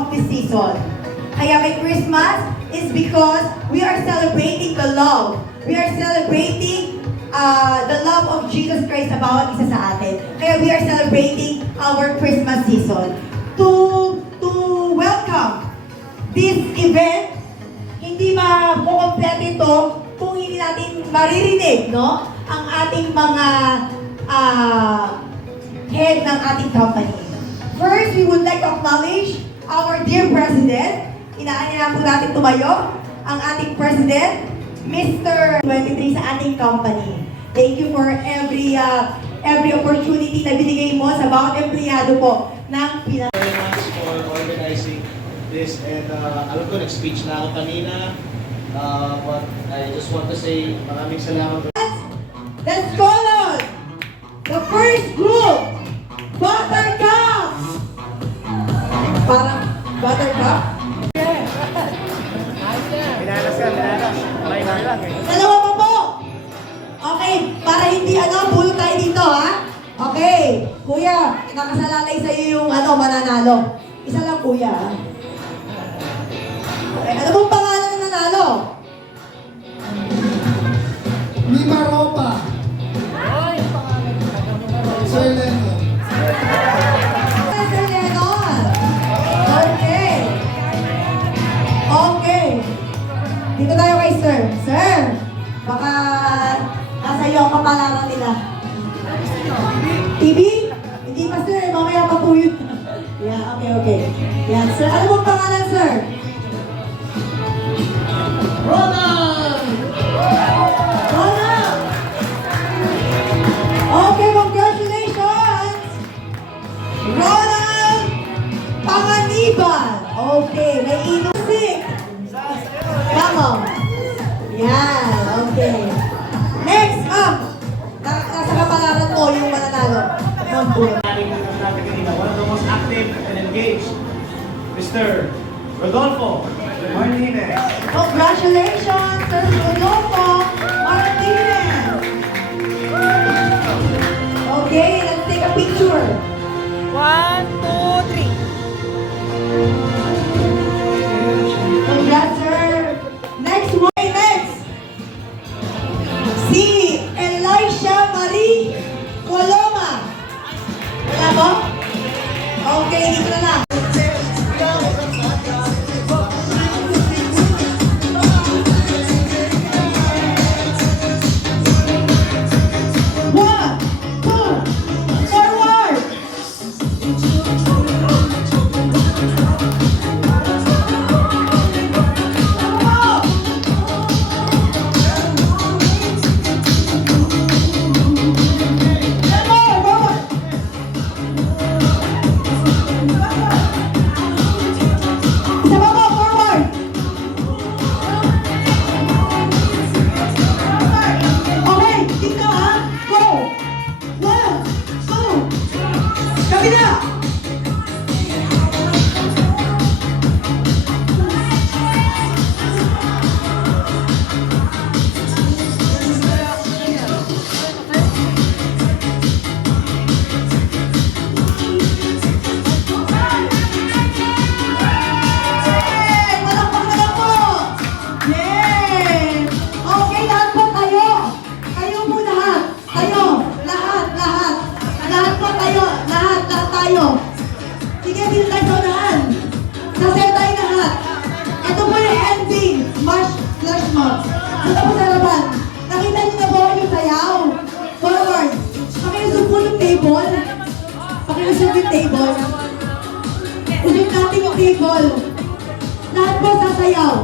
of this season. Kaya may Christmas is because we are celebrating the love. We are celebrating the love of Jesus Christ sa bawat isa sa atin. Kaya we are celebrating our Christmas season. To welcome this event, hindi makukompleto ito kung hindi natin maririnig, no? Ang ating mga head ng ating company. First, we would like to acknowledge our dear President. Inaanya po natin tumayo ang ating President, Mr. 23 sa ating company. Thank you for every opportunity na binigay mo sa bawat empleyado po ng Pinas. Very much for organizing this, and alam ko nag-speech na ako kanina, but I just want to say maraming salamat. Let's call on the first group, Buttercup! Parang Buttercup? Minalas ka, minalas. May lang eh. Dalawa pa po! Okay, para hindi pulo tayo dito ha? Okay, kuya, nakasalalay sa iyo yung mananalo. Isa lang kuya ha? Okay, ano pong pangalan ng nanalo? Lima Ropa. Sir Lennon. Sir Lennon. Okay. Okay. Dito tayo kay Sir. Sir, baka nasa iyo ang kapalaran nila. TV? Hindi pa sir, mamaya pa po yun. Yeah, okay. Yeah, sir, ano pong pangalan sir? Ronald! Ronald! Okay, congratulations! Ronald Panganiban! Okay, may inusik! Come on! Yan, okay. Next up! Nasa kapalaran mo yung mananalo. One of the most active and engaged, Mr. Rodolfo Martinez. Congratulations, Sir Rodolfo Martinez! Okay, let's take a picture. 1, 2, 3. Congrats, sir. Next one. Next. Si Elisha Marie Coloma. Wala mo? Okay, dito na lang. One, two, forward. Sige, dito tayo sa unahan. Sasaya tayo lahat. Ito po yung ending. March flash mob. Dito po sa harapan. Nakita niyo na po yung sayaw. Forward. Pakiusap po yung table. Pakiusap yung table. Usap natin yung table. Lahat po sasayaw.